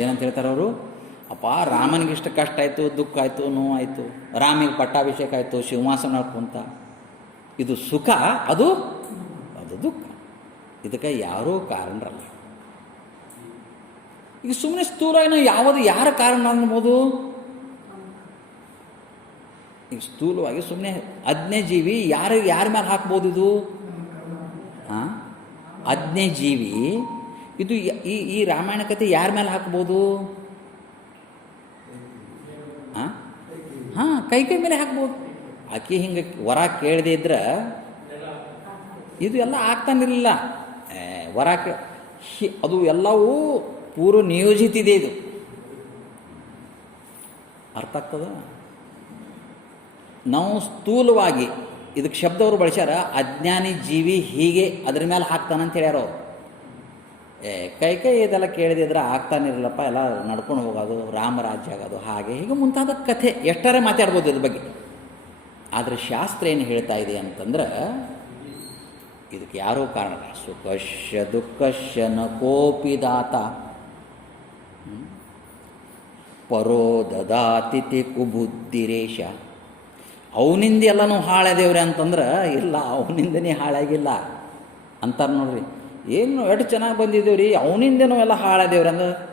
ಏನಂತ ಹೇಳ್ತಾರೆ ಅವರು? ಅಪ್ಪ, ರಾಮನಿಗೆ ಇಷ್ಟು ಕಷ್ಟ ಆಯಿತು, ದುಃಖ ಆಯಿತು, ನೋವಾಯಿತು. ರಾಮಿಗೆ ಪಟ್ಟಾಭಿಷೇಕ ಆಯಿತು ಶಿವಮಾಸನ ಕುಂತ ಇದು ಸುಖ, ಅದು ಅದು ದುಃಖ. ಇದಕ್ಕೆ ಯಾರೂ ಕಾರಣರಲ್ಲ. ಈಗ ಸುಮ್ಮನೆ ಸ್ಥೂಲ ಏನೋ ಯಾವುದು, ಯಾರ ಕಾರಣ ಅನ್ಬೋದು? ಈಗ ಸ್ಥೂಲವಾಗಿ ಸುಮ್ಮನೆ ಅಜ್ಞೆ ಜೀವಿ ಯಾರು ಯಾರ ಮೇಲೆ ಹಾಕ್ಬೋದು ಇದು? ಹಾಂ ಅಜ್ಞೆ ಜೀವಿ ಇದು ಈ ಈ ರಾಮಾಯಣ ಕಥೆ ಯಾರ ಮೇಲೆ ಹಾಕ್ಬೋದು? ಹಾಂ ಹಾಂ, ಕೈ ಕೈ ಮೇಲೆ ಹಾಕ್ಬೋದು. ಆಕೆ ಹಿಂಗೆ ವರ ಕೇಳದೇ ಇದ್ರೆ ಇದು ಎಲ್ಲ ಆಗ್ತಾನಿರಲಿಲ್ಲ ವರ ಕೇ ಅದು ಎಲ್ಲವೂ ಪೂರ್ವ ನಿಯೋಜಿತ ಇದೆ ಇದು. ಅರ್ಥ ಆಗ್ತದ? ನಾವು ಸ್ಥೂಲವಾಗಿ ಇದಕ್ಕೆ ಶಬ್ದವರು ಬಳಸ್ಯಾರ, ಅಜ್ಞಾನಿ ಜೀವಿ ಹೀಗೆ ಅದ್ರ ಮೇಲೆ ಹಾಕ್ತಾನಂತ ಹೇಳ್ಯಾರ ಅವ್ರು. ಏ, ಕೈ ಕೈ ಇದೆಲ್ಲ ಕೇಳಿದಿದ್ರೆ ಆಗ್ತಾನಿರಲ್ಲಪ್ಪ ಎಲ್ಲ ನಡ್ಕೊಂಡು ಹೋಗೋದು, ರಾಮರಾಜ್ಯ ಆಗೋದು, ಹಾಗೆ ಹೀಗೆ ಮುಂತಾದ ಕಥೆ. ಎಷ್ಟರೇ ಮಾತಾಡ್ಬೋದು ಇದ್ರ ಬಗ್ಗೆ? ಆದರೆ ಶಾಸ್ತ್ರ ಏನು ಹೇಳ್ತಾ ಇದೆ ಅಂತಂದ್ರೆ, ಇದಕ್ಕೆ ಯಾರೂ ಕಾರಣ? ಸುಖಶ ಸುಖಶ್ಯ ದುಃಖಶ್ಯ ನ ಕೋಪಿ ದಾತ. ಹ್ಮ್? ಪರೋ ದದಾತಿಥಿ ಕುಬುದ್ಧಿರೇಶ. ಅವನಿಂದ ಎಲ್ಲನೂ ಹಾಳಾದೇವ್ರಿ ಅಂತಂದ್ರೆ, ಇಲ್ಲ, ಅವನಿಂದನೇ ಹಾಳಾಗಿಲ್ಲ. ಅಂತಾರೆ ನೋಡ್ರಿ. ಏನು ಎಷ್ಟು ಚೆನ್ನಾಗಿ ಬಂದಿದ್ದೇವೆ ರೀ, ಅವನಿಂದೇನೋ ಎಲ್ಲ ಹಾಳಾದೇವ್ರಿ ಅಂದ್ರೆ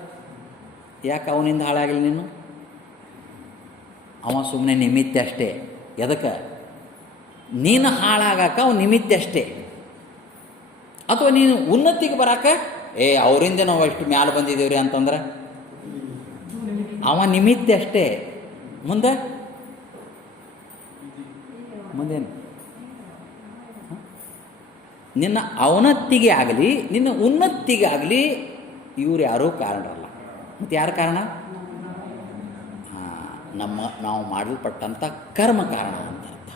ಯಾಕೆ ಅವನಿಂದ ಹಾಳಾಗಲಿ ನೀನು? ಅವ ಸುಮ್ಮನೆ ನಿಮಿತ್ತ ಅಷ್ಟೇ. ಎದಕ್ಕೆ ನೀನು ಹಾಳಾಗಾಕ ಅವ ನಿಮಿತ್ತ ಅಷ್ಟೇ. ಅಥವಾ ನೀನು ಉನ್ನತಿಗೆ ಬರಾಕ, ಏ, ಅವರಿಂದ ನಾವು ಎಷ್ಟು ಮ್ಯಾಲೆ ಬಂದಿದ್ದೇವ್ರಿ ಅಂತಂದ್ರೆ? ಅವ ನಿಮಿತ್ತ ಅಷ್ಟೇ. ಮುಂದೆ? ಮುಂದೇನು? ನಿನ್ನ ಅವನತ್ತಿಗೆ ಆಗಲಿ, ನಿನ್ನ ಉನ್ನತಿಗೆ ಆಗಲಿ ಇವ್ರು ಯಾರೂ ಕಾರಣರಲ್ಲ ಮತ್ತು ಯಾರ ಕಾರಣ? ನಮ್ಮ ನಾವು ಮಾಡಲ್ಪಟ್ಟಂಥ ಕರ್ಮ ಕಾರಣ ಅಂತ ಅರ್ಥ?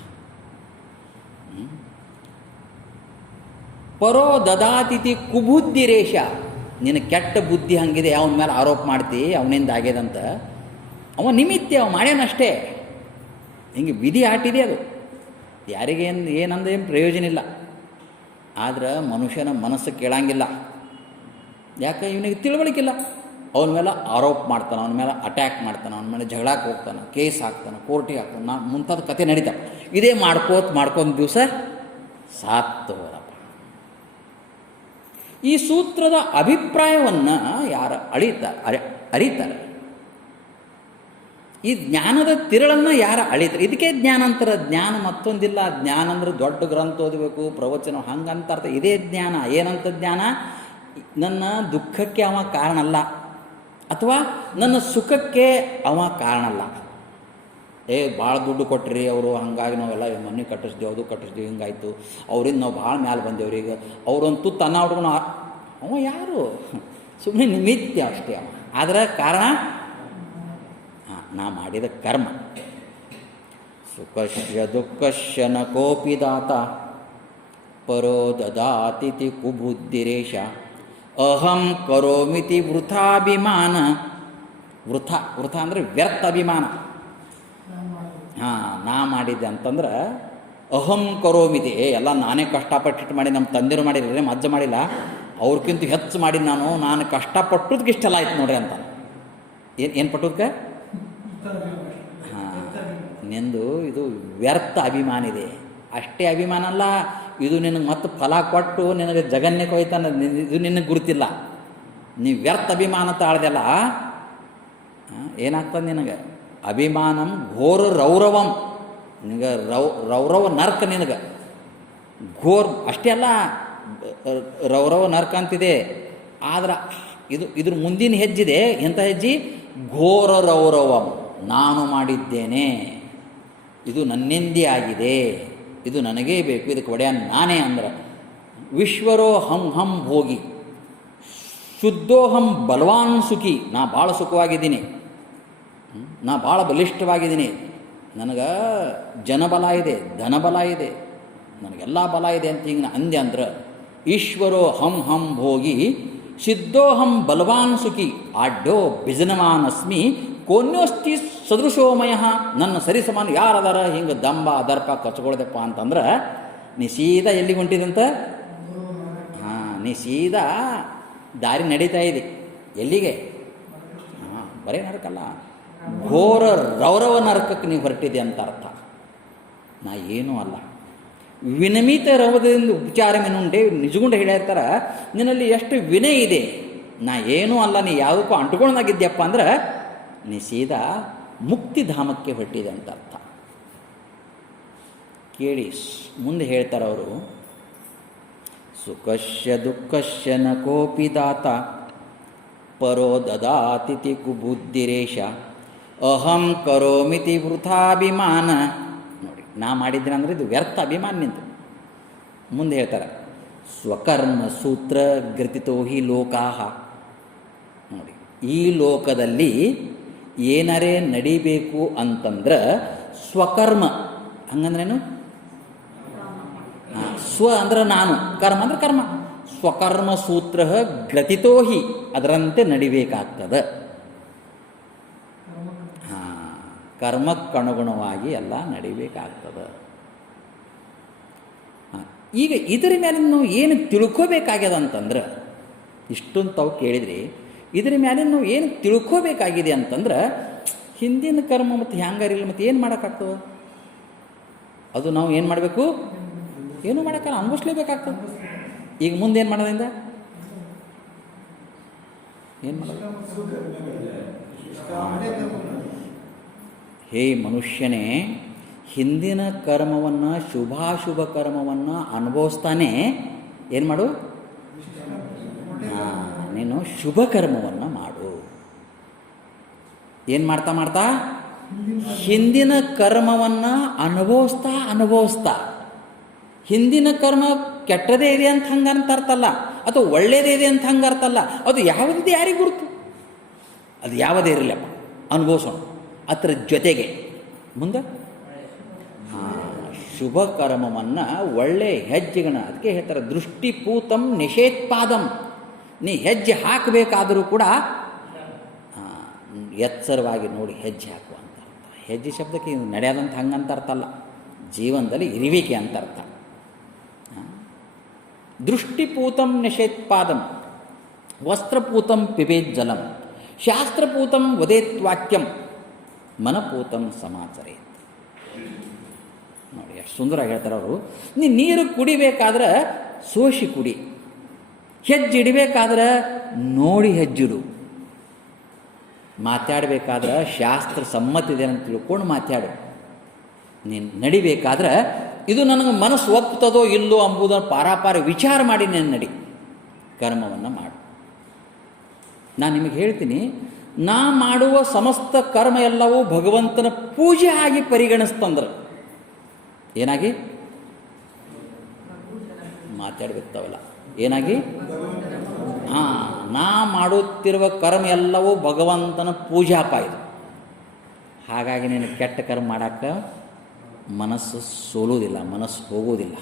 ಪರೋ ದದಾತಿಥಿ ಕುಬುದ್ಧಿರೇಶ ನಿನ್ನ ಕೆಟ್ಟ ಬುದ್ಧಿ ಹಂಗಿದೆ, ಅವನ ಮೇಲೆ ಆರೋಪ ಮಾಡ್ತಿ, ಅವನಿಂದ ಆಗ್ಯದಂತ. ಅವ ನಿಮಿತ್ತೆ ಅವ ಮಾಡ್ಯಾನಷ್ಟೇ. ಹಿಂಗೆ ವಿಧಿ ಆಟಿದೆ ಅದು. ಯಾರಿಗೇನು ಏನಂದ್ರೆ ಏನು ಪ್ರಯೋಜನ ಇಲ್ಲ. ಆದ್ರೆ ಮನುಷ್ಯನ ಮನಸ್ಸು ಕೇಳಂಗಿಲ್ಲ. ಯಾಕೆ? ಇವನಿಗೆ ತಿಳುವಳಿಕಿಲ್ಲ ಅವನ ಮೇಲೆ ಆರೋಪ ಮಾಡ್ತಾನೆ, ಅವನ ಮೇಲೆ ಅಟ್ಯಾಕ್ ಮಾಡ್ತಾನೆ, ಅವನ ಮೇಲೆ ಜಗಳಕ್ಕೆ ಹೋಗ್ತಾನೆ ಕೇಸ್ ಹಾಕ್ತಾನೆ ಕೋರ್ಟಿಗೆ ಹಾಕ್ತಾನೆ, ನಾ ಮುಂತಾದ ಕತೆ ನಡೀತಾವೆ. ಇದೇ ಮಾಡ್ಕೋತ ಮಾಡ್ಕೊಂಡು ದಿವಸ ಸಾತ್ತು ಹೋದಪ್ಪ ಈ ಸೂತ್ರದ ಅಭಿಪ್ರಾಯವನ್ನು ಯಾರು ಅಳಿತ ಅರಿ ಅರಿತಾರೆ. ಈ ಜ್ಞಾನದ ತಿರಳನ್ನು ಯಾರು ಅಳಿತಾರೆ? ಇದಕ್ಕೆ ಜ್ಞಾನ ಅಂತಾರೆ ಜ್ಞಾನ ಮತ್ತೊಂದಿಲ್ಲ. ಜ್ಞಾನ ಅಂದರೆ ದೊಡ್ಡ ಗ್ರಂಥ ಓದಬೇಕು, ಪ್ರವಚನ ಹಂಗಂತ ಅರ್ಥ. ಇದೇ ಜ್ಞಾನ. ಏನಂತ ಜ್ಞಾನ? ನನ್ನ ದುಃಖಕ್ಕೆ ಅವ ಕಾರಣ ಅಲ್ಲ ಅಥವಾ ನನ್ನ ಸುಖಕ್ಕೆ ಅವ ಕಾರಣ ಅಲ್ಲ ಏ ಭಾಳ ದುಡ್ಡು ಕೊಟ್ಟ್ರಿ ಅವರು, ಹಂಗಾಗಿ ನಾವೆಲ್ಲ ಮನೆ ಕಟ್ಟಿಸ್ದೇವು, ಅದು ಕಟ್ಟಿಸ್ದೇವು, ಹಿಂಗಾಯ್ತು. ಅವರಿಂದ ನಾವು ಭಾಳ ಮ್ಯಾಲೆ ಬಂದೇವ್ರಿ ಈಗ. ಅವರಂತೂ ತನ್ನ ಹುಡುಗನ ಅವ ಯಾರು? ಸುಮ್ಮನೆ ನಿಮಿತ್ಯ ಅಷ್ಟೇ ಅವ. ಆದ್ರೆ ಕಾರಣ ನಾ ಮಾಡಿದ ಕರ್ಮ. ಸುಖಶ್ಯ ದುಃಖಶ್ಯ ನ ಕೋಪಿ ದಾತ. ಪರೋ ದದಾತಿಥಿ ಕುಬುದ್ಧಿರೇಶ. ಅಹಂ ಕರೋಮಿತಿ ವೃಥಾಭಿಮಾನ. ವೃಥ ವೃಥ ಅಂದರೆ ವ್ಯರ್ಥ ಅಭಿಮಾನ. ಹಾಂ, ನಾ ಮಾಡಿದ್ದೆ ಅಂತಂದ್ರೆ ಅಹಂ ಕರೋಮಿತಿ. ಎಲ್ಲ ನಾನೇ ಕಷ್ಟಪಟ್ಟಿಟ್ಟು ಮಾಡಿ ನಮ್ಮ ತಂದೆರು ಮಾಡಿಲ್ಲ, ನಮ್ಮ ಅಜ್ಜ ಮಾಡಿಲ್ಲ. ಅವ್ರಕ್ಕಿಂತ ಹೆಚ್ಚು ಮಾಡಿ ನಾನು ನಾನು ಕಷ್ಟಪಟ್ಟದಕ್ಕೆ ಇಷ್ಟೆಲ್ಲ ಆಯ್ತು ನೋಡ್ರಿ ಅಂತ. ಏನು ಏನು ಪಟ್ಟದಕ್ಕೆ ನಿಂದು ಇದು ವ್ಯರ್ಥ ಅಭಿಮಾನ ಇದೆ. ಅಷ್ಟೇ ಅಭಿಮಾನ ಅಲ್ಲ ಇದು ನಿನಗೆ ಮತ್ತೆ ಫಲ ಕೊಟ್ಟು ನಿನಗೆ ಜಗನ್ಯಕ್ಕೆ ಕೊಯ್ತಾನ ಇದು ನಿನಗೆ ಗುರುತಿಲ್ಲ. ನೀ ವ್ಯರ್ಥ ಅಭಿಮಾನ ತಾಳ್ದೆಲ್ಲ ಏನಾಗ್ತದೆ ನಿನಗೆ? ಅಭಿಮಾನಂ ಘೋರ ರೌರವಂ. ನಿನಗೆ ರೌ ರೌರವ ನರ್ಕ ನಿನಗೆ. ಘೋರ್ ಅಷ್ಟೇ ಅಲ್ಲ ರೌರವ ನರ್ಕ ಅಂತಿದೆ. ಆದ್ರೆ ಇದು ಇದ್ರ ಮುಂದಿನ ಹೆಜ್ಜಿದೆ. ಎಂಥ ಹೆಜ್ಜೆ? ಘೋರ ರೌರವಂ. ನಾನು ಮಾಡಿದ್ದೇನೆ. ಇದು ನನ್ನಿಂದೇ ಆಗಿದೆ. ಇದು ನನಗೇ ಬೇಕು. ಇದಕ್ಕೆ ಒಡೆಯ ನಾನೇ ಅಂದ್ರೆ ವಿಶ್ವರೋ ಹಂ ಹಂ ಭೋಗಿ. ಶುದ್ಧೋಹಂ ಬಲವಾನ್ ಸುಖಿ. ನಾ ಭಾಳ ಸುಖವಾಗಿದ್ದೀನಿ? ನಾ ಭಾಳ ಬಲಿಷ್ಠವಾಗಿದ್ದೀನಿ. ನನಗೆ ಜನಬಲ ಇದೆ, ಧನಬಲ ಇದೆ. ನನಗೆಲ್ಲ ಬಲ ಇದೆ ಅಂತ ಹಿಂಗೆ ಅಂದೆ ಅಂದ್ರೆ, ಈಶ್ವರೋ ಹಂ ಹಂ ಭೋಗಿ ಸಿದ್ಧೋಹಂ ಬಲವಾನ್ ಸುಖಿ ಆಡ್ಯೋ ಬಿಜನವಾನ್ ಅಸ್ಮಿ ಕೋನ್ಯೋಸ್ತಿ ಸದೃಶೋಮಯ. ನನ್ನ ಸರಿ ಸಮಾನ ಯಾರದಾರ ಹಿಂಗೆ ದಂಬ ದರ್ಪ ಕಚ್ಕೊಳ್ದಪ್ಪ ಅಂತಂದ್ರೆ ನೀ ಸೀದಾ ಎಲ್ಲಿಗೆ ಹೊಂಟಿದಂತ? ಹಾಂ, ನೀ ಸೀದಾ ದಾರಿ ನಡೀತಾ ಇದೆ. ಎಲ್ಲಿಗೆ? ಹಾಂ, ಬರೀ ನರಕಲ್ಲ. ಘೋರ ರೌರವ ನರಕಕ್ಕೆ ನೀವು ಹೊರಟಿದೆ ಅಂತ ಅರ್ಥ. ನಾ ಏನೂ ಅಲ್ಲ. ವಿನಮಿತ ರವದಿಂದ ಉಪಚಾರ ಮೆನುಂಡೆ ನಿಜಗುಂಡ ಹೇಳ್ತಾರೆ ನಿನ್ನಲ್ಲಿ ಎಷ್ಟು ವಿನಯ ಇದೆ. ನಾ ಏನೂ ಅಲ್ಲ, ನೀ ಯಾವುದಕ್ಕೂ ಅಂಟ್ಕೊಂಡಾಗಿದ್ಯಪ್ಪ ಅಂದ್ರೆ, ನೀ ಸೀದಾ ಮುಕ್ತಿಧಾಮಕ್ಕೆ ಹೊರಟಿದೆ ಅಂತ ಅರ್ಥ ಕೇಳಿ, ಮುಂದೆ ಹೇಳ್ತಾರೆ ಅವರು ಸುಖಶ್ಯ ದುಃಖಶ್ಯ ನ ಕೋಪಿ ದಾತ, ಪರೋ ದದಾತಿಥಿ ಕುಬುದ್ಧಿರೇಶ, ಅಹಂ ಕರೋಮಿತಿ ವೃಥಾಭಿಮಾನ ನಾ ಮಾಡಿದ್ದೀನಿ ಅಂದರೆ ಇದು ವ್ಯರ್ಥ ಅಭಿಮಾನ ನಿಂತು. ಮುಂದೆ ಹೇಳ್ತಾರೆ, ಸ್ವಕರ್ಮ ಸೂತ್ರ ಗ್ರತಿತೋ ಹಿ ಲೋಕಾಹ. ನೋಡಿ, ಈ ಲೋಕದಲ್ಲಿ ಏನರೇ ನಡಿಬೇಕು ಅಂತಂದ್ರೆ ಸ್ವಕರ್ಮ. ಹಂಗಂದ್ರೇನು? ಸ್ವ ಅಂದ್ರೆ ನಾನು, ಕರ್ಮ ಅಂದ್ರೆ ಕರ್ಮ. ಸ್ವಕರ್ಮ ಸೂತ್ರ ಗ್ರತಿತೋ ಹಿ, ಅದರಂತೆ ನಡಿಬೇಕಾಗ್ತದೆ ಹಾ ಕರ್ಮಕ್ಕನುಗುಣವಾಗಿ ಎಲ್ಲ ನಡಿಬೇಕಾಗ್ತದೆ. ಈಗ ಇದರ ಮೇಲೆ ನಾವು ಏನು ತಿಳ್ಕೋಬೇಕಾಗ್ಯದ ಅಂತಂದ್ರೆ, ಇಷ್ಟೊಂದು ತಾವು ಕೇಳಿದ್ರಿ, ಇದರ ಮೇಲೆ ನಾವು ಏನು ತಿಳ್ಕೋಬೇಕಾಗಿದೆ ಅಂತಂದ್ರೆ, ಹಿಂದಿನ ಕರ್ಮ ಮತ್ತು ಹ್ಯಾಂಗಾರಿಲ್ಲ ಮತ್ತು ಏನು ಮಾಡೋಕ್ಕಾಗ್ತದೆ? ಅದು ನಾವು ಏನು ಮಾಡಬೇಕು? ಏನು ಮಾಡೋಕ್ಕಲ್ಲ ಅನುಭವಿಸ್ಲೇಬೇಕಾಗ್ತದೆ. ಈಗ ಮುಂದೆ ಏನು ಮಾಡೋದ್ರಿಂದ ಏನು ಮಾಡೋದು? ಹೇ ಮನುಷ್ಯನೇ, ಹಿಂದಿನ ಕರ್ಮವನ್ನು, ಶುಭಾಶುಭ ಕರ್ಮವನ್ನು ಅನುಭವಿಸ್ತಾನೆ, ಏನು ಮಾಡು? ನೀನು ಶುಭ ಕರ್ಮವನ್ನು ಮಾಡು. ಏನು ಮಾಡ್ತಾ ಮಾಡ್ತಾ? ಹಿಂದಿನ ಕರ್ಮವನ್ನು ಅನುಭವಿಸ್ತಾ ಅನುಭವಿಸ್ತಾ. ಹಿಂದಿನ ಕರ್ಮ ಕೆಟ್ಟದೇ ಇದೆ ಅಂತ ಹಂಗೆ ಅಂತ ಅರ್ಥಲ್ಲ ಅಥವಾ ಒಳ್ಳೇದೇ ಇದೆ ಅಂತ ಹಂಗೆ ಅರ್ಥಲ್ಲ, ಅದು ಯಾವುದಿದೆ ಯಾರಿಗೆ ಗುರುತು? ಅದು ಯಾವುದೇ ಇರಲಿಲ್ಲಪ್ಪ, ಅನುಭವಿಸೋಣ. ಅದರ ಜೊತೆಗೆ. ಮುಂದೆ? ಶುಭ ಕರ್ಮವನ್ನು ಒಳ್ಳೆ ಹೆಜ್ಜೆಗಣ ಅದಕ್ಕೆ ಹೇಳ್ತಾರೆ ದೃಷ್ಟಿಪೂತಂ ನಿಷೇತ್ಪಾದಂ. ನೀ ಹೆಜ್ಜೆ ಹಾಕಬೇಕಾದರೂ ಕೂಡ ಎಚ್ಚರವಾಗಿ ನೋಡಿ ಹೆಜ್ಜೆ ಹಾಕುವ ಅಂತ ಅರ್ಥ. ಹೆಜ್ಜೆ ಶಬ್ದಕ್ಕೆ ಇದು ನಡೆಯೋದಂತ ಹಂಗಂತ ಅರ್ಥ ಅಲ್ಲ ಜೀವನದಲ್ಲಿ ಇರುವಿಕೆ ಅಂತ ಅರ್ಥ. ದೃಷ್ಟಿಪೂತಂ ನಿಷೇತ್ಪಾದಂ, ವಸ್ತ್ರಪೂತಂ ಪಿಬೇತ್ ಜಲಂ ಶಾಸ್ತ್ರಪೂತಂ ವದೇತ್ ವಾಕ್ಯಂ ಮನಪೂತಂ ಸಮಾಚರೇತ್ ನೋಡಿ, ಎಷ್ಟು ಸುಂದರವಾಗಿ ಹೇಳ್ತಾರೆ ಅವರು. ನೀ ನೀರು ಕುಡಿಬೇಕಾದ್ರೆ ಸೋಸಿ ಕುಡಿ. ಹೆಜ್ಜೆ ಇಡಬೇಕಾದ್ರೆ ನೋಡಿ ಹೆಜ್ಜಿಡು. ಮಾತಾಡಬೇಕಾದ್ರೆ ಶಾಸ್ತ್ರ ಸಮ್ಮತಿದೆ ಅಂತ ತಿಳ್ಕೊಂಡು ಮಾತಾಡು. ನೀನು ನಡಿಬೇಕಾದ್ರೆ ಇದು ನನಗೆ ಮನಸ್ಸು ಒಪ್ತದೋ ಇಲ್ಲೋ ಅಂಬುದನ್ನು ಪಾರಾಪಾರ ವಿಚಾರ ಮಾಡಿ ನೀನು ನಡಿ. ಕರ್ಮವನ್ನು ಮಾಡು. ನಾನು ನಿಮಗೆ ಹೇಳ್ತೀನಿ ನಾ ಮಾಡುವ ಸಮಸ್ತ ಕರ್ಮ ಎಲ್ಲವೂ ಭಗವಂತನ ಪೂಜೆ ಆಗಿ ಪರಿಗಣಿಸ್ತಂದ್ರೆ. ಏನಾಗಿ? ಮಾತಾಡ್ಬಿಡ್ತಾವಲ್ಲ. ಏನಾಗಿ? ಹಾಂ, ನಾ ಮಾಡುತ್ತಿರುವ ಕರ್ಮ ಎಲ್ಲವೂ ಭಗವಂತನ ಪೂಜಾಪ ಇದು ಹಾಗಾಗಿ ನೀನು ಕೆಟ್ಟ ಕರ್ಮ ಮಾಡಕ್ಕೆ ಮನಸ್ಸು ಸೋಲುವುದಿಲ್ಲ, ಮನಸ್ಸು ಹೋಗುವುದಿಲ್ಲ.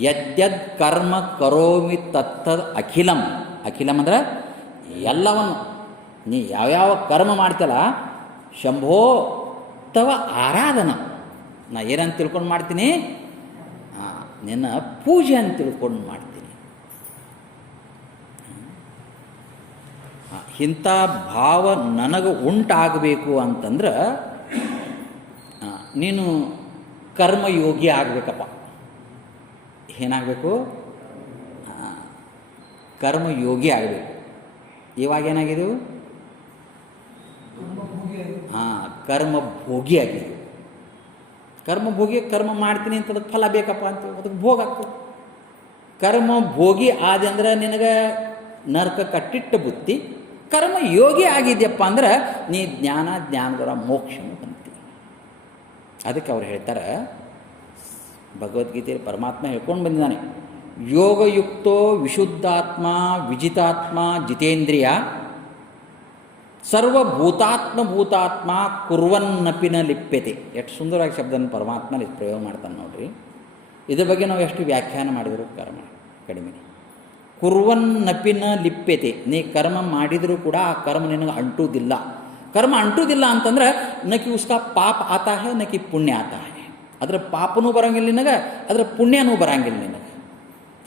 ಯದ್ಯದ್ ಕರ್ಮ ಕರೋಮಿ ತತ್ತದ ಅಖಿಲಂ. ಅಖಿಲಂ ಅಂದ್ರೆ ಎಲ್ಲವನ್ನು. ನೀ ಯಾವ್ಯಾವ ಕರ್ಮ ಮಾಡ್ತಲ್ಲ ಶಂಭೋ ತವ ಆರಾಧನ. ನಾ ಏನಂತ ತಿಳ್ಕೊಂಡು ಮಾಡ್ತೀನಿ? ನಿನ್ನ ಪೂಜೆ ಅಂತ ತಿಳ್ಕೊಂಡು ಮಾಡ್ತೀನಿ. ಇಂಥ ಭಾವ ನನಗೆ ಉಂಟಾಗಬೇಕು ಅಂತಂದ್ರೆ ನೀನು ಕರ್ಮಯೋಗಿ ಆಗಬೇಕಪ್ಪ. ಏನಾಗಬೇಕು? ಕರ್ಮಯೋಗಿ ಆಗಬೇಕು. ಇವಾಗ ಏನಾಗಿದೆವು ಹಾಂ ಕರ್ಮ ಭೋಗಿ ಆಗಿದೆವು ಕರ್ಮ ಭೋಗಿ, ಕರ್ಮ ಮಾಡ್ತೀನಿ ಅಂತ ಅದಕ್ಕೆ ಫಲ ಬೇಕಪ್ಪ ಅಂತ ಅದಕ್ಕೆ ಭೋಗ ಆಗ್ತದೆ ಕರ್ಮ ಭೋಗಿ ಆದ ಅಂದ್ರೆ ನಿನಗೆ ನರಕ ಕಟ್ಟಿಟ್ಟ ಬುತ್ತಿ ಕರ್ಮ ಯೋಗಿ ಆಗಿದ್ಯಪ್ಪ ಅಂದ್ರೆ ನೀ ಜ್ಞಾನ ಜ್ಞಾನದರ ಮೋಕ್ಷನು ಬಂತಿ ಅದಕ್ಕೆ ಅವ್ರು ಹೇಳ್ತಾರೆ, ಭಗವದ್ಗೀತೆಯಲ್ಲಿ ಪರಮಾತ್ಮ ಹೇಳ್ಕೊಂಡು ಬಂದಿದ್ದಾನೆ, ಯೋಗಯುಕ್ತೋ ವಿಶುದ್ಧಾತ್ಮ ವಿಜಿತಾತ್ಮ ಜಿತೇಂದ್ರಿಯ ಸರ್ವಭೂತಾತ್ಮ ಭೂತಾತ್ಮ ಕುರ್ವನ್ನಪಿನ ಲಿಪ್ಯತೆ ಎಷ್ಟು ಸುಂದರವಾಗಿ ಶಬ್ದನ ಪರಮಾತ್ಮ ಇಲ್ಲಿ ಪ್ರಯೋಗ ಮಾಡ್ತಾನೆ ನೋಡ್ರಿ. ಇದ್ರ ಬಗ್ಗೆ ನಾವು ಎಷ್ಟು ವ್ಯಾಖ್ಯಾನ ಮಾಡಿದರೂ? ಕರ್ಮ, ಕಡಿಮೆ. ಕುರ್ವನ್ನಪಿನ ಲಿಪ್ಯತೆ ನೀ ಕರ್ಮ ಮಾಡಿದರೂ ಕೂಡ ಆ ಕರ್ಮ ನಿನಗೆ ಅಂಟುವುದಿಲ್ಲ ಕರ್ಮ ಅಂಟುವುದಿಲ್ಲ ಅಂತಂದ್ರೆ ನಕಿ ಉಸ್ಕ ಪಾಪ ಆತಾ ಹೇ ನಕಿ ಪುಣ್ಯ ಆತಾ ಹೇ ಅದರ ಪಾಪನೂ ಬರಂಗಿಲ್ಲ ನಿನಗೆ ಅದರ ಪುಣ್ಯನೂ ಬರಂಗಿಲ್ಲ ನಿನಗೆ.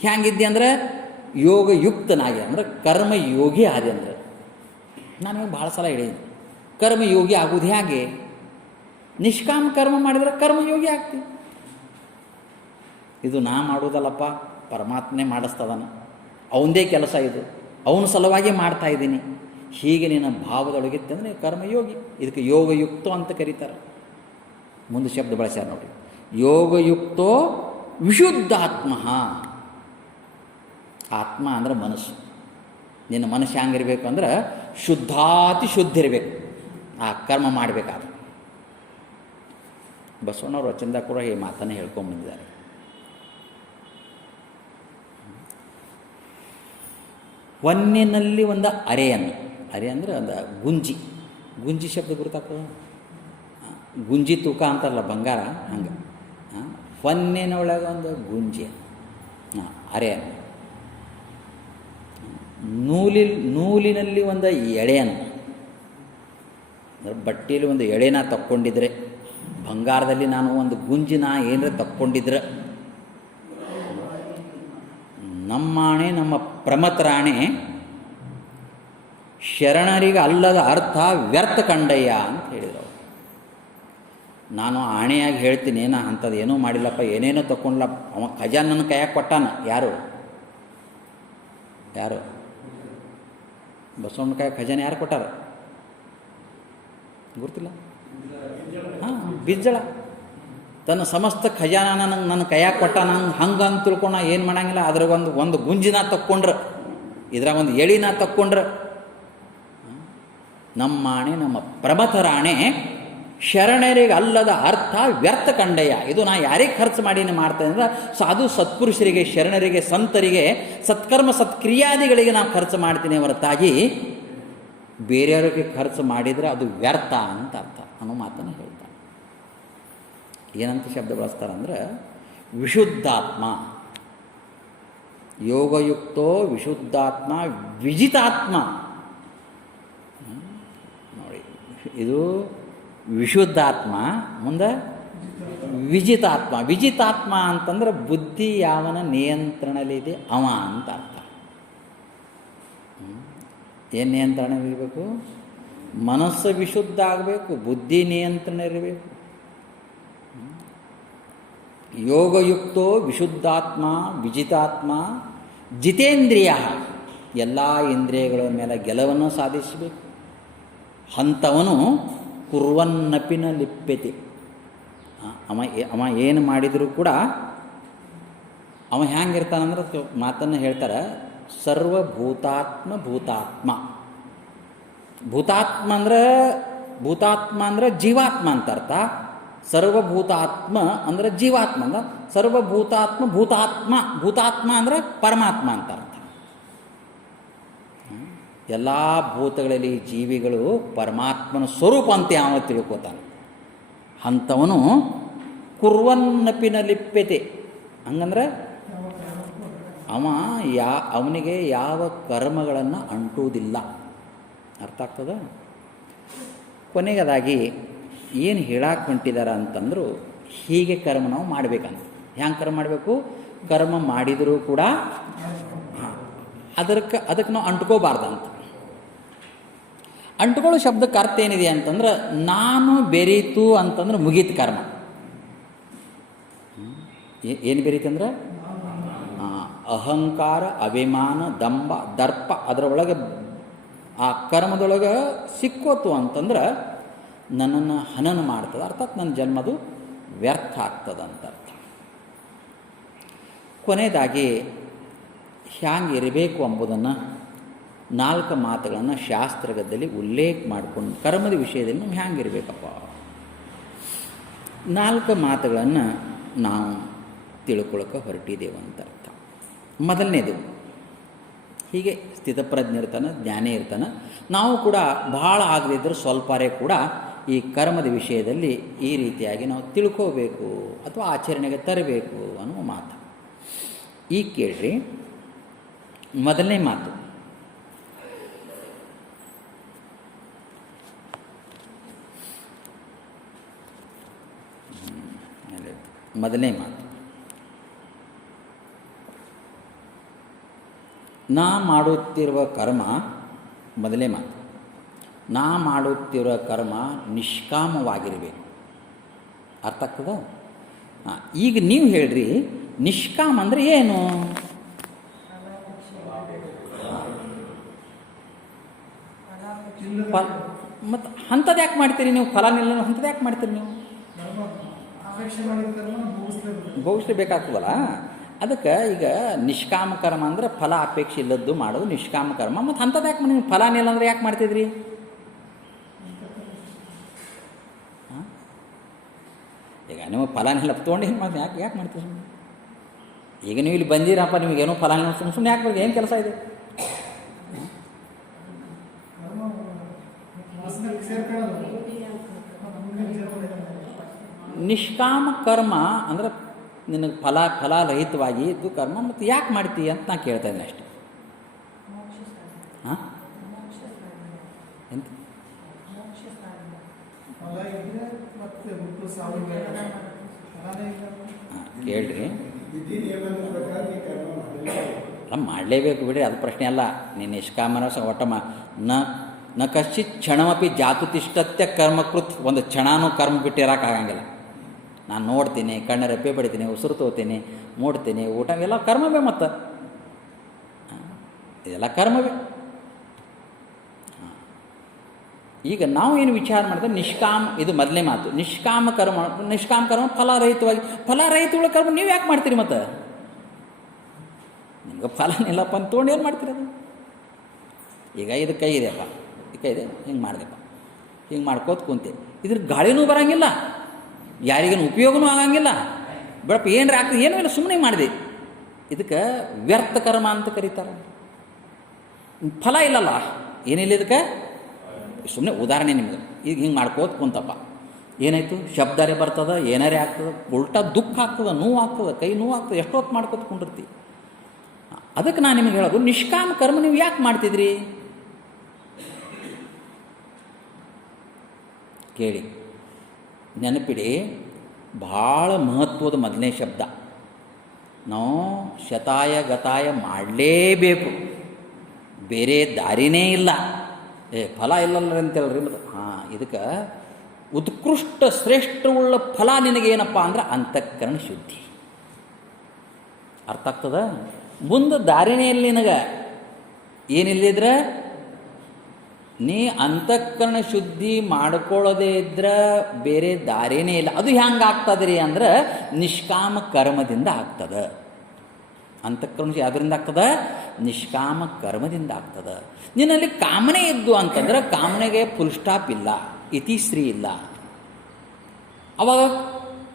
ಹ್ಯಾಂಗಿದ್ದೆ ಅಂದ್ರೆ ಯೋಗಯುಕ್ತನಾಗಿ, ಅಂದ್ರೆ ಕರ್ಮ ಯೋಗಿ ಆದೆ ಅಂದ್ರೆ. ನಾನು ಭಾಳ ಸಲ ಹೇಳಿದ್ದೀನಿ. ಕರ್ಮಯೋಗಿ ಆಗುವುದು ಹೇಗೆ. ನಿಷ್ಕಾಮ ಕರ್ಮ ಮಾಡಿದರೆ ಕರ್ಮಯೋಗಿ ಆಗ್ತಿ. ಇದು ನಾ ಮಾಡೋದಲ್ಲಪ್ಪ ಪರಮಾತ್ಮನೇ ಮಾಡಿಸ್ತದನ. ಅವನದೇ ಕೆಲಸ ಇದು. ಅವನ ಸಲುವಾಗಿ ಮಾಡ್ತಾ ಇದ್ದೀನಿ. ಹೀಗೆ ನಿನ್ನ ಭಾವದೊಳಗೆ ಅಂದರೆ ಕರ್ಮಯೋಗಿ. ಇದಕ್ಕೆ ಯೋಗಯುಕ್ತ ಅಂತ ಕರೀತಾರೆ. ಮುಂದೆ ಶಬ್ದ ಬಳಸ್ಯಾರ ನೋಡಿ. ಯೋಗಯುಕ್ತೋ ವಿಶುದ್ಧಾತ್ಮ. ಆತ್ಮ ಅಂದ್ರೆ ಮನಸ್ಸು. ನಿನ್ನ ಮನಸ್ಸು ಹೆಂಗಿರ್ಬೇಕು ಅಂದ್ರೆ ಶುದ್ಧಾತಿ ಶುದ್ಧ ಇರಬೇಕು ಆ ಕರ್ಮ ಮಾಡಬೇಕಾದ ಬಸವಣ್ಣವರು ಚಂದ ಕೂಡ ಈ ಮಾತನ್ನು ಹೇಳ್ಕೊಂಬಂದಿದ್ದಾರೆ ಒನ್ನಿನಲ್ಲಿ ಒಂದು ಅರೆಯನ್ನು. ಅರೆ ಅಂದರೆ ಒಂದು ಗುಂಜಿ. ಗುಂಜಿ ಶಬ್ದ ಗುರುತಾಗ್ತದ ಗುಂಜಿ ತೂಕ ಅಂತಲ್ಲ ಬಂಗಾರ ಹಂಗೆ. ಹೊನ್ನಿನೊಳಗೆ ಒಂದು ಗುಂಜಿ. ಹಾಂ ಅರೆಯನ್ನು. ನೂಲಿ, ನೂಲಿನಲ್ಲಿ ಒಂದು ಎಳೆಯನ್ನು ಬಟ್ಟೆಯಲ್ಲಿ ಒಂದು ಎಳೆನ ತಕ್ಕೊಂಡಿದ್ರೆ, ಬಂಗಾರದಲ್ಲಿ ನಾನು ಒಂದು ಗುಂಜಿನ ಏನರ ತಕ್ಕೊಂಡಿದ್ರೆ. ನಮ್ಮಾಣೆ, ನಮ್ಮ ಪ್ರಮತ್ರಾಣೆ, ಶರಣರಿಗೆ ಅಲ್ಲದ ಅರ್ಥ ವ್ಯರ್ಥ ಕಂಡಯ್ಯ ಅಂತ ಹೇಳಿದರು ನಾನು ಆಣೆಯಾಗಿ ಹೇಳ್ತೀನಿ ನಾ ಅಂಥದ್ದು ಏನೂ ಮಾಡಿಲ್ಲಪ್ಪ, ಏನೇನೋ ತಗೊಂಡ್ಲ ಅವ ಖಜಾನ್ ನನ್ನ ಕೈಯಾಗ ಕೊಟ್ಟಾನ, ಯಾರು? ಯಾರು? ಬಸವಣ್ಣ ಕೈ ಖಜಾನೆ ಯಾರು ಕೊಟ್ಟಾರ? ಗೊತ್ತಿಲ್ಲ. ಹಾಂ, ಬಿಜ್ಜಳ. ತನ್ನ ಸಮಸ್ತ ಖಜಾನ ನನಗೆ ನನ್ನ ಕೈಯಾಗ ಕೊಟ್ಟ ನಂಗೆ ಹಂಗೆ ಹಂಗೆ ತಿಳ್ಕೊಣ ಏನು ಮಾಡಂಗಿಲ್ಲ. ಅದ್ರಾಗ ಒಂದು ಒಂದು ಗುಂಜಿನ ತಕ್ಕೊಂಡ್ರೆ. ಇದ್ರಾಗ ಒಂದು ಎಳಿನ ತಕ್ಕೊಂಡ್ರೆ. ನಮ್ಮ ಆಣೆ ನಮ್ಮ ಪ್ರಮಥರಾಣೆ ಶರಣರಿಗೆ ಅಲ್ಲದ ಅರ್ಥ ವ್ಯರ್ಥ ಕಂಡಯ್ಯ ಇದು ನಾ ಯಾರಿಗೆ ಖರ್ಚು ಮಾಡಿ ಮಾಡ್ತೇನೆ ಅಂದ್ರೆ ಸಾಧು ಸತ್ಪುರುಷರಿಗೆ, ಶರಣರಿಗೆ, ಸಂತರಿಗೆ, ಸತ್ಕರ್ಮ ಸತ್ಕ್ರಿಯಾದಿಗಳಿಗೆ ನಾನು ಖರ್ಚು ಮಾಡ್ತೀನಿ ಹೊರತಾಗಿ ಬೇರೆಯವರಿಗೆ ಖರ್ಚು ಮಾಡಿದರೆ ಅದು ವ್ಯರ್ಥ ಅಂತ ಅರ್ಥ. ಅನ್ನೋ ಮಾತನ್ನು ಹೇಳ್ತಾರೆ ಏನಂತ ಶಬ್ದ ಬಳಸ್ತಾರಂದ್ರೆ ವಿಶುದ್ಧಾತ್ಮ. ಯೋಗಯುಕ್ತೋ ವಿಶುದ್ಧಾತ್ಮ, ವಿಜಿತಾತ್ಮ. ನೋಡಿ, ಇದು ವಿಶುದ್ಧಾತ್ಮ, ಮುಂದೆ ವಿಜಿತಾತ್ಮ. ವಿಜಿತಾತ್ಮ ಅಂತಂದ್ರೆ ಬುದ್ಧಿ ಯಾವನ ನಿಯಂತ್ರಣದಲ್ಲಿದೆ ಅವ ಅಂತ ಅರ್ಥ. ಏನು ನಿಯಂತ್ರಣ ಇರಬೇಕು? ಮನಸ್ಸು ವಿಶುದ್ಧ ಆಗಬೇಕು, ಬುದ್ಧಿ ನಿಯಂತ್ರಣ ಇರಬೇಕು. ಯೋಗಯುಕ್ತೋ ವಿಶುದ್ಧಾತ್ಮ, ವಿಜಿತಾತ್ಮ, ಜಿತೇಂದ್ರಿಯ. ಎಲ್ಲ ಇಂದ್ರಿಯಗಳ ಮೇಲೆ ಗೆಲುವನ್ನು ಸಾಧಿಸಬೇಕು. ಅಂಥವನು ಕುರ್ವನ್ನಪಿನ ಲಿಪ್ಯತೆ. ಅವ ಅವ ಏನು ಮಾಡಿದರೂ ಕೂಡ ಅವ ಹೆಂಗಿರ್ತಾನಂದ್ರೆ ಮಾತನ್ನು ಹೇಳ್ತಾರೆ, ಸರ್ವಭೂತಾತ್ಮ ಭೂತಾತ್ಮ. ಭೂತಾತ್ಮ ಅಂದ್ರೆ ಭೂತಾತ್ಮ ಅಂದ್ರೆ ಜೀವಾತ್ಮ ಅಂತ ಅರ್ಥ ಸರ್ವಭೂತಾತ್ಮ ಅಂದ್ರೆ ಜೀವಾತ್ಮ ಅಂದ್ರೆ ಸರ್ವಭೂತಾತ್ಮ ಭೂತಾತ್ಮ. ಭೂತಾತ್ಮ ಅಂದ್ರೆ ಪರಮಾತ್ಮ ಅಂತ ಅರ್ಥ ಎಲ್ಲ ಭೂತಗಳಲ್ಲಿ ಜೀವಿಗಳು ಪರಮಾತ್ಮನ ಸ್ವರೂಪ ಅಂತ ಯಾವ ತಿಳ್ಕೊತಾನೆ. ಅಂಥವನು ಕುರ್ವನ್ನಪಿನ ಲಿಪ್ಯತೆ ಹಂಗಂದ್ರೆ ಅವ ಯಾ, ಅವನಿಗೆ ಯಾವ ಕರ್ಮಗಳನ್ನು ಅಂಟುವುದಿಲ್ಲ. ಅರ್ಥ ಆಗ್ತದ? ಕೊನೆಗದಾಗಿ ಏನು ಹೇಳಕ್ಕೆ ಹೊಂಟಿದಾರ ಅಂತಂದ್ರು ಹೀಗೆ ಕರ್ಮ ನಾವು ಮಾಡಬೇಕಂತ. ಹ್ಯಾಂಗೆ ಕರ್ಮ ಮಾಡಬೇಕು? ಕರ್ಮ ಮಾಡಿದರೂ ಕೂಡ ಅದಕ್ಕೆ ಅದಕ್ಕೆ ನಾವು ಅಂಟ್ಕೋಬಾರ್ದಂತ. ಅಂಟ್ಕೊಳ್ಳೋ ಶಬ್ದಕ್ಕೆ ಅರ್ಥ ಏನಿದೆ ಅಂತಂದ್ರೆ, ನಾನು ಬೆರೀತು ಅಂತಂದ್ರೆ ಮುಗೀತು ಕರ್ಮ. ಏನು ಬೆರೀತಂದ್ರೆ ಅಹಂಕಾರ, ಅಭಿಮಾನ, ದಂಭ, ದರ್ಪ ಅದರೊಳಗೆ ಆ ಕರ್ಮದೊಳಗೆ ಸಿಕ್ಕೋತು ಅಂತಂದ್ರೆ ನನ್ನನ್ನು ಹನನ ಮಾಡ್ತದೆ. ಅರ್ಥಾತ್ ನನ್ನ ಜನ್ಮದು ವ್ಯರ್ಥ ಆಗ್ತದಂತ ಅರ್ಥ ಕೊನೆಯದಾಗಿ ಹ್ಯಾಂಗೆ ಇರಬೇಕು ಎಂಬುದನ್ನು ನಾಲ್ಕು ಮಾತುಗಳನ್ನು ಶಾಸ್ತ್ರಗದಲ್ಲಿ ಉಲ್ಲೇಖ ಮಾಡಿಕೊಂಡು ಕರ್ಮದ ವಿಷಯದಲ್ಲಿ ನಾವು ಹ್ಯಾಂಗಿರಬೇಕಪ್ಪ? ನಾಲ್ಕು ಮಾತುಗಳನ್ನು ನಾವು ತಿಳ್ಕೊಳಕ್ಕೆ ಹೊರಟಿದ್ದೇವೆ ಅಂತ ಅರ್ಥ ಮೊದಲನೇದು, ಹೀಗೆ ಸ್ಥಿತಪ್ರಜ್ಞ ಇರ್ತಾನೆ ಜ್ಞಾನೇ ಇರ್ತಾನೆ ನಾವು ಕೂಡ ಭಾಳ ಆಗದಿದ್ದರೂ ಸ್ವಲ್ಪರೇ ಕೂಡ ಈ ಕರ್ಮದ ವಿಷಯದಲ್ಲಿ ಈ ರೀತಿಯಾಗಿ ನಾವು ತಿಳ್ಕೋಬೇಕು ಅಥವಾ ಆಚರಣೆಗೆ ತರಬೇಕು ಅನ್ನುವ ಮಾತು. ಈಗ ಕೇಳ್ರಿ, ಮೊದಲನೇ ಮಾತು ಹ್ಮ್, ಅಲ್ಲಿ ಮೊದಲನೇ ಮಾತು. ನಾ ಮಾಡುತ್ತಿರುವ ಕರ್ಮ ಮೊದಲೇ ಮಾತು. ನಾ ಮಾಡುತ್ತಿರುವ ಕರ್ಮ ನಿಷ್ಕಾಮವಾಗಿರಬೇಕು. ಅರ್ಥ ಆಗ್ತದ? ಈಗ ನೀವು ಹೇಳ್ರಿ, ನಿಷ್ಕಾಮ ಅಂದರೆ ಏನು? ಮತ್ತು ಅಂಥದ್ದು ಯಾಕೆ ಮಾಡ್ತೀರಿ ನೀವು? ಫಲ ನಿಲ್ಲ ಅಂಥದ್ದು ಯಾಕೆ ಮಾಡ್ತೀರಿ ನೀವು? ಅಪೇಕ್ಷೆ ಬೇಕಾಗ್ತದಲ್ಲ ಕರ್ಮ ಭೋಗಿಸ್ಲೇಬೇಕು ಬಹುಶಃ ಅದಕ್ಕೆ ಈಗ ನಿಷ್ಕಾಮ ಕರ್ಮ ಅಂದ್ರೆ ಫಲ ಅಪೇಕ್ಷೆ ಇಲ್ಲದ್ದು ಮಾಡೋದು ನಿಷ್ಕಾಮ ಕರ್ಮ ಮತ್ತು ಅಂಥದ್ದು ಯಾಕೆ ನೀವು ಫಲ ನಿಲ್ಲ ಅಂದ್ರೆ ಯಾಕೆ ಮಾಡ್ತಿದ್ರಿ? ಈಗ ನೀವು ಫಲ ನಿಲ್ಲ ತೊಗೊಂಡು ಏನು ಮಾಡಿ ಯಾಕೆ ಯಾಕೆ ಮಾಡ್ತೀರಿ ಸುಮ್ಮನೆ ಈಗ ನೀವು ಇಲ್ಲಿ ಬಂದಿರಪ್ಪ ನಿಮಗೇನೋ ಫಲ ನಿಲ್ಲ ಸುಮ್ಮನೆ ಸುಮ್ಮನೆ ಯಾಕೆ ಬರ್ತೀರಿ ಏನು ಕೆಲಸ ಇದೆ ನಿಷ್ಕಾಮ ಕರ್ಮ ಅಂದ್ರೆ ನಿನಗೆ ಫಲ, ಫಲರಹಿತವಾಗಿ ಇದ್ದು ಕರ್ಮ ಮತ್ತು ಯಾಕೆ ಮಾಡ್ತೀಯ ಅಂತ ನಾನು ಕೇಳ್ತಾ ಇದ್ದೀನಿ ಅಷ್ಟೆ. ಹಾಂ? ಎಂತ? ಕೇಳ್ರಿ. ಅಲ್ಲ, ಮಾಡಲೇಬೇಕು ಬಿಡಿ ಅದು ಪ್ರಶ್ನೆ ಅಲ್ಲ. ನೀನು ನಿಷ್ಕಾಮನ ಒಟ್ಟಮ ನ ನ ಕಶ್ಚಿತ್ ಕ್ಷಣಮಪಿ ಜಾತು ತಿಷ್ಟತ್ಯ ಕರ್ಮಕೃತ್, ಒಂದು ಕ್ಷಣನೂ ಕರ್ಮ ಬಿಟ್ಟಿರೋಕ್ಕಾಗಂಗಿಲ್ಲ ನಾನು ನೋಡ್ತೀನಿ ಕಣ್ಣ ರೆಪ್ಪೆ ಪಡಿತೀನಿ, ಉಸಿರು ತೋತೀನಿ ಮೂಡ್ತೀನಿ, ಊಟ ಎಲ್ಲ ಕರ್ಮವೇ ಮತ್ತು. ಇದೆಲ್ಲ ಕರ್ಮವೇ. ಈಗ ನಾವು ಏನು ವಿಚಾರ ಮಾಡಿದ್ರೆ ನಿಷ್ಕಾಮ, ಇದು ಮೊದಲನೇ ಮಾತು. ನಿಷ್ಕಾಮ ಕರ್ಮ ನಿಷ್ಕಾಮ ಕರ್ಮ ಫಲರಹಿತವಾಗಿ ಫಲರಹಿತಗಳ ಕರ್ಮ ನೀವು ಯಾಕೆ ಮಾಡ್ತೀರಿ ಮತ್ತೆ? ನಿಮ್ಗೆ ಫಲ ಇಲ್ಲಪ್ಪ ಅಂತ ತೊಗೊಂಡು ಏನು ಮಾಡ್ತೀರಿ ಅದು? ಈಗ ಇದು ಕೈ ಇದೆಯಪ್ಪ, ಈ ಕೈ ಇದೆ, ಹಿಂಗೆ ಮಾಡಿದೆಪ್ಪ. ಹಿಂಗೆ ಮಾಡ್ಕೋತ ಕುಂತೆ. ಇದ್ರ ಗಾಳಿನೂ ಬರಂಗಿಲ್ಲ. ಯಾರಿಗೇನು ಉಪಯೋಗನೂ ಆಗಂಗಿಲ್ಲ. ಬೆಳಪ ಏನಾರ ಆಗ್ತದೆ? ಏನೂ ಇಲ್ಲ ಸುಮ್ಮನೆ ಮಾಡಿದೆ. ಇದಕ್ಕೆ ವ್ಯರ್ಥ ಕರ್ಮ ಅಂತ ಕರೀತಾರೆ. ಫಲ ಇಲ್ಲಲ್ಲ. ಏನಿಲ್ಲ ಇದಕ್ಕೆ? ಸುಮ್ಮನೆ ಉದಾಹರಣೆ ನಿಮ್ಗೆ ಈಗ ಹಿಂಗೆ ಮಾಡ್ಕೋತ ಕುಂತಪ್ಪ. ಏನಾಯ್ತು? ಶಬ್ದಾರೆ ಬರ್ತದ, ಏನಾರೇ ಆಗ್ತದೆ, ಉಲ್ಟಾ ದುಃಖ ಆಗ್ತದೆ, ನೋವು ಆಗ್ತದೆ, ಕೈ ನೋವು ಆಗ್ತದೆ ಎಷ್ಟೊತ್ತು ಮಾಡ್ಕೋತ ಕುಂಡಿರ್ತಿ. ಅದಕ್ಕೆ ನಾನು ನಿಮಗೆ ಹೇಳೋದು, ನಿಷ್ಕಾಮ ಕರ್ಮ ನೀವು ಯಾಕೆ ಮಾಡ್ತಿದ್ರಿ? ಕೇಳಿ. ನೆನಪಿಡಿ, ಭಾಳ ಮಹತ್ವದ ಮೊದಲನೇ ಶಬ್ದ. ನಾವು ಶತಾಯ ಗತಾಯ ಮಾಡಲೇಬೇಕು. ಬೇರೆ ದಾರಿನೇ ಇಲ್ಲ. ಏ, ಫಲ ಇಲ್ಲಲ್ಲ ಅಂತೇಳ್ರಿ ಮತ್ತು. ಹಾಂ, ಇದಕ್ಕೆ ಉತ್ಕೃಷ್ಟ ಶ್ರೇಷ್ಠವುಳ್ಳ ಫಲ ನಿನಗೇನಪ್ಪ ಅಂದ್ರೆ ಅಂತಃಕರಣ ಶುದ್ಧಿ. ಅರ್ಥ ಆಗ್ತದ? ಮುಂದೆ ದಾರಿನೇ ಇಲ್ಲ ನಿನಗೆ. ಏನಿಲ್ಲಿದ್ರೆ ನೀ ಅಂತಃಕರಣ ಶುದ್ಧಿ ಮಾಡ್ಕೊಳ್ಳೋದೇ ಇದ್ರೆ ಬೇರೆ ದಾರಿನೇ ಇಲ್ಲ. ಅದು ಹೆಂಗೆ ರೀ ಅಂದ್ರೆ ನಿಷ್ಕಾಮ ಕರ್ಮದಿಂದ ಆಗ್ತದೆ. ಅಂತಃಕರಣ ಯಾವುದರಿಂದ ಆಗ್ತದೆ? ಆಗ್ತದ ನಿಷ್ಕಾಮ ಕರ್ಮದಿಂದ ಆಗ್ತದೆ. ನಿನ್ನಲ್ಲಿ ಕಾಮನೆ ಇದ್ದು ಅಂತಂದ್ರೆ ಕಾಮನೆಗೆ ಫುಲ್ ಸ್ಟಾಪ್ ಇಲ್ಲ ಇತಿಶ್ರೀ ಇಲ್ಲ. ಅವಾಗ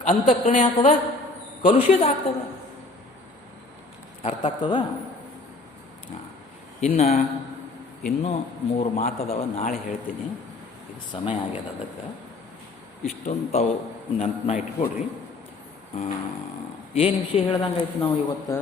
ಅಂತಃಕರಣ ಆಗ್ತದ? ಕಲುಷಿತ ಆಗ್ತದೆ. ಅರ್ಥ ಆಗ್ತದ? ಇನ್ನು ಇನ್ನೂ ಮೂರು ಮಾತದವ ನಾಳೆ ಹೇಳ್ತೀನಿ. ಇದು ಸಮಯ ಆಗ್ಯದ ಅದಕ್ಕೆ. ಇಷ್ಟೊಂದು ತಾವು ನೆನಪನ್ನ ಇಟ್ಕೊಡ್ರಿ ಏನು ವಿಷಯ ಹೇಳ್ದಂಗೆ ಆಯ್ತು ನಾವು ಇವತ್ತು?